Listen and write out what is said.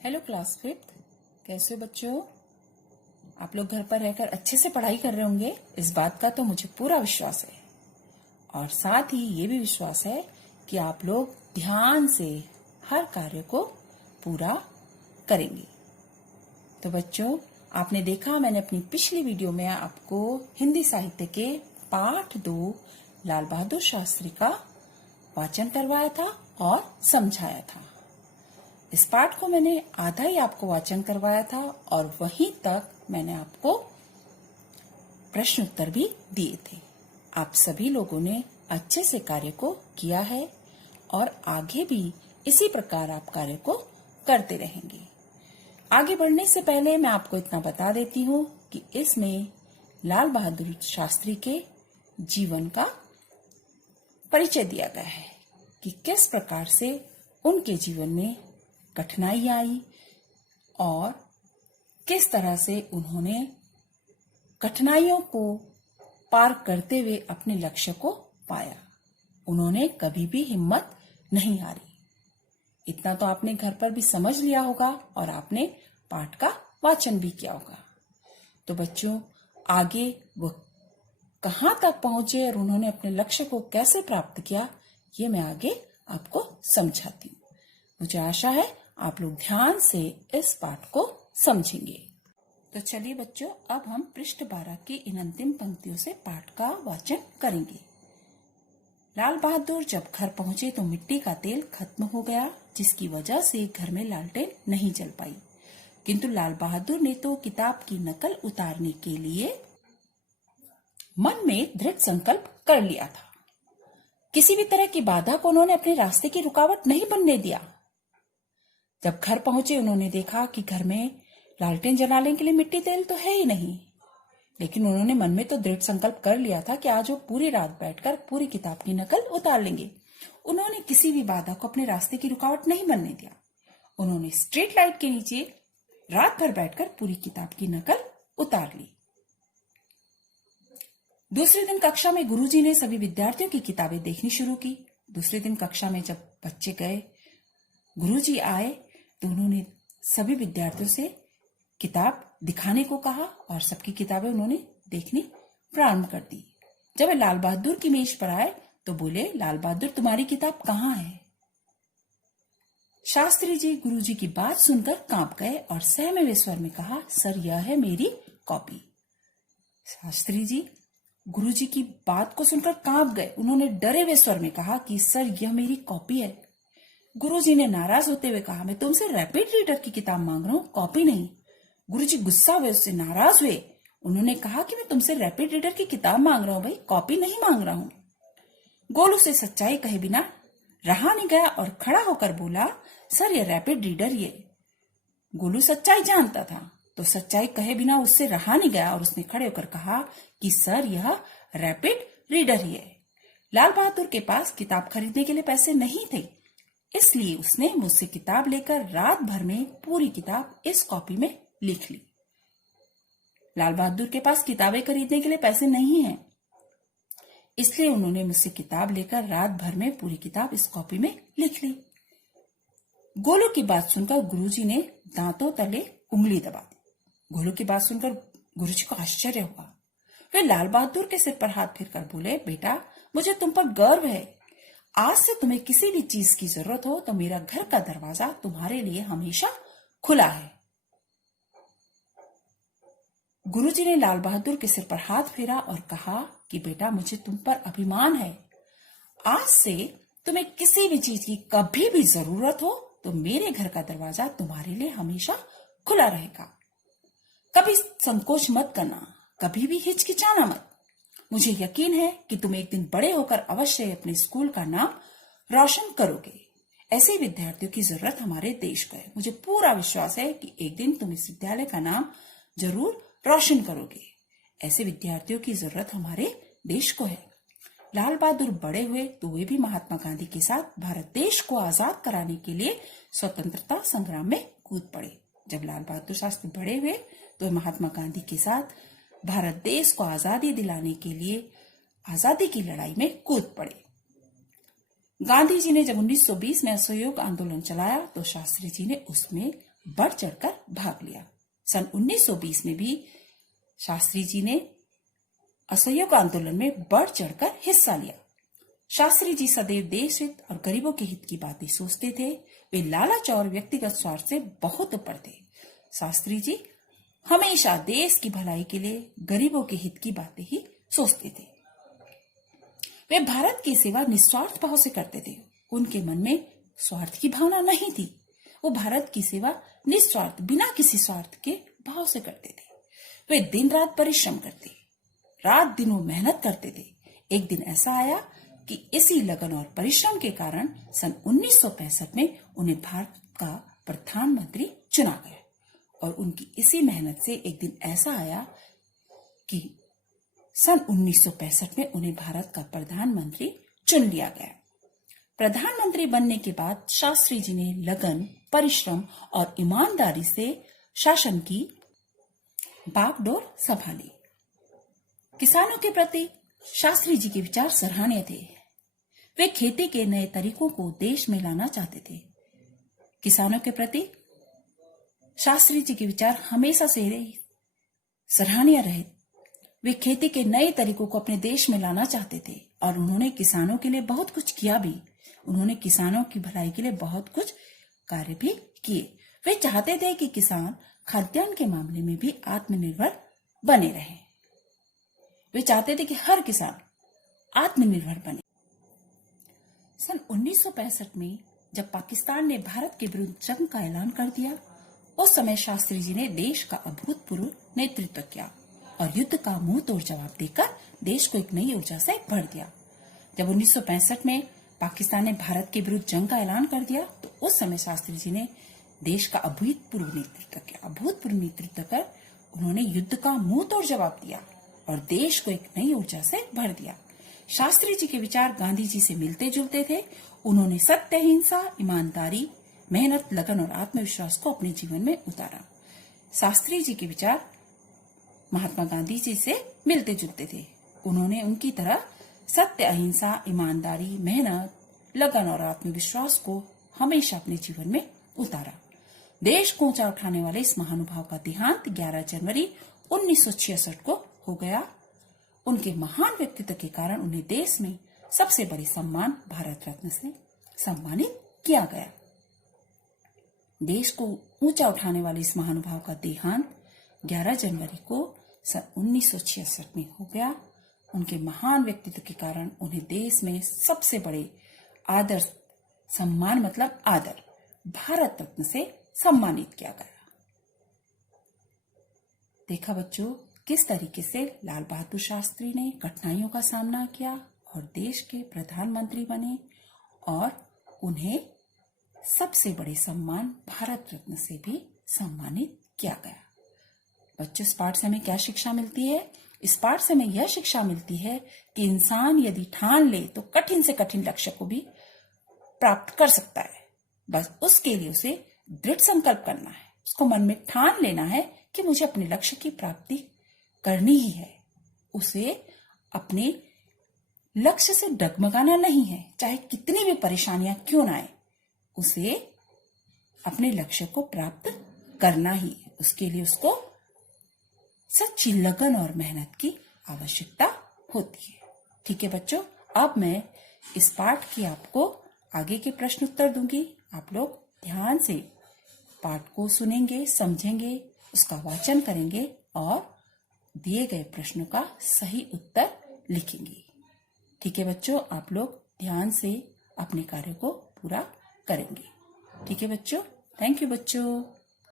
Hello class fifth. कैसे हो बच्चों? आप लोग घर पर रहकर अच्छे से पढ़ाई कर रहे होंगे, इस बात का तो मुझे पूरा विश्वास है। और साथ ही ये भी विश्वास है कि आप लोग ध्यान से हर कार्य को पूरा करेंगे। तो बच्चों, आपने देखा मैंने अपनी पिछली वीडियो में आपको हिंदी साहित्य के पाठ 2 लाल बहादुर शास्त्री का वाचन करवाया था और समझाया था। इस पाठ को मैंने आधा ही आपको वाचन करवाया था और वहीं तक मैंने आपको प्रश्न उत्तर भी दिए थे। आप सभी लोगों ने अच्छे से कार्य को किया है और आगे भी इसी प्रकार आप कार्य को करते रहेंगे। आगे बढ़ने से पहले मैं आपको इतना बता देती हूँ कि इसमें लाल बहादुर शास्त्री के जीवन का परिचय दिया गया है कि किस प्रकार से उनके जीवन में कठिनाई आई और किस तरह से उन्होंने कठिनाइयों को पार करते हुए अपने लक्ष्य को पाया। उन्होंने कभी भी हिम्मत नहीं हारी। इतना तो आपने घर पर भी समझ लिया होगा और आपने पाठ का वाचन भी किया होगा। तो बच्चों, आगे वो कहां तक पहुंचे और उन्होंने अपने लक्ष्य को कैसे प्राप्त किया, ये मैं आगे आपको समझाती हूँ। मुझे आशा है आप लोग ध्यान से इस पाठ को समझेंगे। तो चलिए बच्चों, अब हम पृष्ठ 12 की इन अंतिम पंक्तियों से पाठ का वाचन करेंगे। लाल बहादुर जब घर पहुंचे तो मिट्टी का तेल खत्म हो गया, जिसकी वजह से घर में लालटेन नहीं जल पाई। किंतु लाल बहादुर ने तो किताब की नकल उतारने के लिए मन में दृढ़ संकल्प कर लिया था। किसी भी तरह की बाधा को उन्होंने अपने रास्ते की रुकावट नहीं बनने दिया। जब घर पहुंचे उन्होंने देखा कि घर में लालटेन जलाने के लिए मिट्टी तेल तो है ही नहीं, लेकिन उन्होंने मन में तो दृढ़ संकल्प कर लिया था कि आज वो पूरी रात बैठकर पूरी किताब की नकल उतार लेंगे। उन्होंने किसी भी बाधा को अपने रास्ते की रुकावट नहीं बनने दिया। उन्होंने स्ट्रीट लाइट के नीचे रात भर बैठकर पूरी किताब की नकल उतार ली। दूसरे दिन कक्षा में गुरुजी ने सभी विद्यार्थियों की किताबें देखनी शुरू की। दूसरे दिन कक्षा में जब बच्चे गए, गुरुजी आए तो उन्होंने सभी विद्यार्थियों से किताब दिखाने को कहा और सबकी किताबें उन्होंने देखनी प्रारंभ कर दी। जब वे लाल बहादुर की मेज पर आए तो बोले, लाल बहादुर तुम्हारी किताब कहाँ है? शास्त्री जी गुरुजी की बात सुनकर कांप गए और सहमे हुए स्वर में कहा, सर यह है मेरी कॉपी। शास्त्री जी गुरुजी की बात को सुनकर कांप गए। उन्होंने डरे हुए स्वर में कहा कि सर यह मेरी कॉपी है। गुरुजी ने नाराज होते हुए कहा, मैं तुमसे रैपिड रीडर की किताब मांग रहा हूँ, कॉपी नहीं। गुरुजी गुस्सा हुए, उससे नाराज हुए। उन्होंने कहा कि मैं तुमसे रैपिड रीडर की किताब मांग रहा हूँ भाई, कॉपी नहीं मांग रहा हूँ। गोलू से सच्चाई कहे बिना रहा नहीं गया और खड़ा होकर बोला, सर ये रैपिड रीडर ये। गोलू सच्चाई जानता था तो सच्चाई कहे बिना उससे रहा नहीं गया और उसने खड़े होकर कहा कि सर यह रैपिड रीडर ही है। लाल बहादुर के पास किताब खरीदने के लिए पैसे नहीं थे, इसलिए उसने मुझसे किताब लेकर रात भर में पूरी किताब इस कॉपी में लिख ली। लाल बहादुर के पास किताबें खरीदने के लिए पैसे नहीं हैं, इसलिए उन्होंने मुझसे किताब लेकर रात भर में पूरी किताब इस कॉपी में लिख ली। गोलू की बात सुनकर गुरुजी ने दांतों तले उंगली दबा दी। गोलू की बात सुनकर गुरुजी को आश्चर्य हुआ। वे लाल बहादुर के सिर पर हाथ फेरकर बोले, बेटा मुझे तुम पर गर्व है। आज से तुम्हें किसी भी चीज की जरूरत हो तो मेरा घर का दरवाजा तुम्हारे लिए हमेशा खुला है। गुरुजी ने लाल बहादुर के सिर पर हाथ फेरा और कहा कि बेटा मुझे तुम पर अभिमान है। आज से तुम्हें किसी भी चीज की कभी भी जरूरत हो तो मेरे घर का दरवाजा तुम्हारे लिए हमेशा खुला रहेगा। कभी संकोच मत करना, कभी भी हिचकिचाना मत। मुझे यकीन है कि तुम एक दिन बड़े होकर अवश्य अपने स्कूल का नाम रोशन करोगे। ऐसे विद्यार्थियों की जरूरत हमारे देश को है। मुझे पूरा विश्वास है कि एक दिन तुम इस विद्यालय का नाम जरूर रोशन करोगे। ऐसे विद्यार्थियों की जरूरत हमारे देश को है। लाल बहादुर बड़े हुए तो वे भी महात्मा गांधी के साथ भारत देश को आजाद कराने के लिए स्वतंत्रता संग्राम में कूद पड़े। जब लाल बहादुर शास्त्री बड़े हुए तो महात्मा गांधी के साथ भारत देश को आजादी दिलाने के लिए आजादी की लड़ाई में कूद पड़े। गांधी जी ने जब 1920 में असहयोग आंदोलन चलाया तो शास्त्री जी ने उसमें बढ़ चढ़कर भाग लिया। सन 1920 में भी शास्त्री जी ने असहयोग आंदोलन में बढ़ चढ़कर हिस्सा लिया। शास्त्री जी सदैव देश हित और गरीबों के हित की बातें सोचते थे। वे लालच और व्यक्तिगत स्वार्थ से बहुत ऊपर थे। शास्त्री जी हमेशा देश की भलाई के लिए गरीबों के हित की बातें ही सोचते थे। वे भारत की सेवा निस्वार्थ भाव से करते थे। उनके मन में स्वार्थ की भावना नहीं थी। वो भारत की सेवा निस्वार्थ, बिना किसी स्वार्थ के भाव से करते थे। वे दिन रात परिश्रम करते, रात दिन वो मेहनत करते थे। एक दिन ऐसा आया कि इसी लगन और परिश्रम के कारण सन 1965 में उन्हें भारत का प्रधानमंत्री चुना गया। और उनकी इसी मेहनत से एक दिन ऐसा आया कि सन 1965 में उन्हें भारत का प्रधानमंत्री चुन लिया गया। प्रधानमंत्री बनने के बाद शास्त्री जी ने लगन, परिश्रम और ईमानदारी से शासन की बागडोर संभाली। किसानों के प्रति शास्त्री जी के विचार सराहनीय थे। वे खेती के नए तरीकों को देश में लाना चाहते थे। किसानों के प्रति शास्त्री जी के विचार हमेशा से सराहनीय रहे। वे खेती के नए तरीकों को अपने देश में लाना चाहते थे और उन्होंने किसानों के लिए बहुत कुछ किया भी। उन्होंने किसानों की भलाई के लिए बहुत कुछ कार्य भी किए। वे चाहते थे कि किसान खाद्यान्न के मामले में भी आत्मनिर्भर बने रहे। वे चाहते थे कि हर किसान आत्मनिर्भर बने। सन 1965 में जब पाकिस्तान ने भारत के विरुद्ध जंग का ऐलान कर दिया, उस समय शास्त्री जी ने देश का अभूतपूर्व नेतृत्व किया और युद्ध का मुंह तोड़ जवाब देकर देश को एक नई ऊर्जा से भर दिया। जब 1965 में पाकिस्तान ने भारत के विरुद्ध जंग का ऐलान कर दिया, तो उस समय शास्त्री जी ने देश का अभूतपूर्व नेतृत्व किया। अभूतपूर्व नेतृत्व कर उन्होंने युद्ध का मुंह तोड़ जवाब दिया और देश को एक नई ऊर्जा से भर दिया। शास्त्री जी के विचार गांधी जी से मिलते जुलते थे। उन्होंने सत्य, अहिंसा, ईमानदारी, मेहनत, लगन और आत्मविश्वास को अपने जीवन में उतारा। शास्त्री जी के विचार महात्मा गांधी जी से मिलते जुलते थे। उन्होंने उनकी तरह सत्य, अहिंसा, ईमानदारी, मेहनत, लगन और आत्मविश्वास को हमेशा अपने जीवन में उतारा। देश को ऊंचा उठाने वाले इस महानुभाव का देहांत 11 जनवरी 1966 को हो गया। उनके महान व्यक्तित्व के कारण उन्हें देश में सबसे बड़ी सम्मान भारत रत्न से सम्मानित किया गया। देश को ऊंचा उठाने वाले इस महानुभाव का देहांत 11 जनवरी को सन 1966 में हो गया। उनके महान व्यक्तित्व के कारण उन्हें देश में सबसे बड़े आदर, सम्मान मतलब आदर, भारत रत्न से सम्मानित किया गया। देखा बच्चों, किस तरीके से लाल बहादुर शास्त्री ने कठिनाइयों का सामना किया और देश के प्रधानमंत्री बने और उन्हें सबसे बड़े सम्मान भारत रत्न से भी सम्मानित किया गया। बच्चों, इस पाठ से हमें क्या शिक्षा मिलती है? इस पाठ से हमें यह शिक्षा मिलती है कि इंसान यदि ठान ले तो कठिन से कठिन लक्ष्य को भी प्राप्त कर सकता है। बस उसके लिए उसे दृढ़ संकल्प करना है। उसको मन में ठान लेना है कि मुझे अपने लक्ष्य की प्राप्ति करनी ही है। उसे अपने लक्ष्य से डगमगाना नहीं है, चाहे कितनी भी परेशानियां क्यों ना आए, उसे अपने लक्ष्य को प्राप्त करना ही है। उसके लिए उसको सच्ची लगन और मेहनत की आवश्यकता होती है। ठीक है बच्चों, अब मैं इस पाठ की आपको आगे के प्रश्न उत्तर दूंगी। आप लोग ध्यान से पाठ को सुनेंगे, समझेंगे, उसका वाचन करेंगे और दिए गए प्रश्नों का सही उत्तर लिखेंगे। ठीक है बच्चों, आप लोग ध्यान से अपने कार्य को पूरा करेंगे। ठीक है बच्चों, थैंक यू बच्चों।